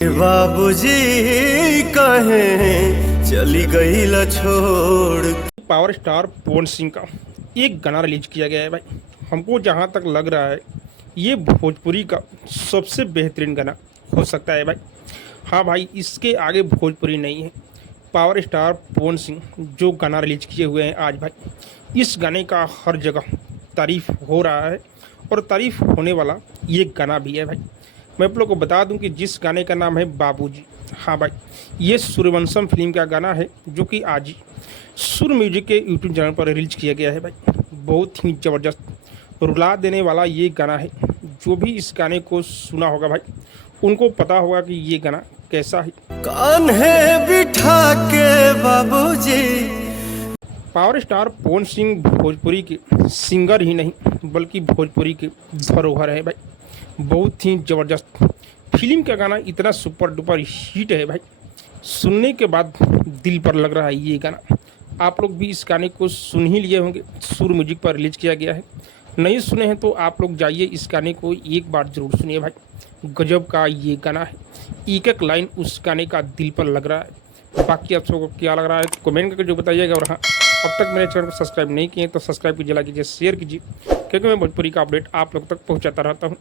बाबूजी कहे चली गई ला छोड़। पावर स्टार पवन सिंह का एक गाना रिलीज किया गया है भाई। हमको जहाँ तक लग रहा है ये भोजपुरी का सबसे बेहतरीन गाना हो सकता है भाई। हाँ भाई, इसके आगे भोजपुरी नहीं है। पावर स्टार पवन सिंह जो गाना रिलीज किए हुए हैं आज भाई, इस गाने का हर जगह तारीफ हो रहा है और तारीफ होने वाला ये गाना भी है भाई। मैं आप लोग को बता दूं कि जिस गाने का नाम है बाबूजी। हाँ भाई, ये सूर्यवंशम फिल्म का गाना है जो कि आज ही सुर म्यूजिक के यूट्यूब चैनल पर रिलीज किया गया है भाई। बहुत ही ज़बरदस्त रुला देने वाला ये गाना है। जो भी इस गाने को सुना होगा भाई, उनको पता होगा कि ये गाना कैसा है। कान्हे बिठा के बाबूजी। पावर स्टार पवन सिंह भोजपुरी के सिंगर ही नहीं बल्कि भोजपुरी के धरोहर है भाई। बहुत ही ज़बरदस्त फिल्म का गाना इतना सुपर डुपर हिट है भाई, सुनने के बाद दिल पर लग रहा है ये गाना। आप लोग भी इस गाने को सुन ही लिए होंगे, सुर म्यूजिक पर रिलीज किया गया है। नहीं सुने हैं तो आप लोग जाइए इस गाने को एक बार जरूर सुनिए भाई। गजब का ये गाना है, एक एक लाइन उस गाने का दिल पर लग रहा है। बाकी आप सबको क्या लग रहा है कमेंट करके जो बताइएगा। और हाँ, अब तक मेरे चैनल को सब्सक्राइब नहीं किए तो सब्सक्राइब कीजिए, लाइक कीजिए, शेयर कीजिए, क्योंकि मैं भोजपुरी का अपडेट आप लोग तक पहुंचाता रहता हूं।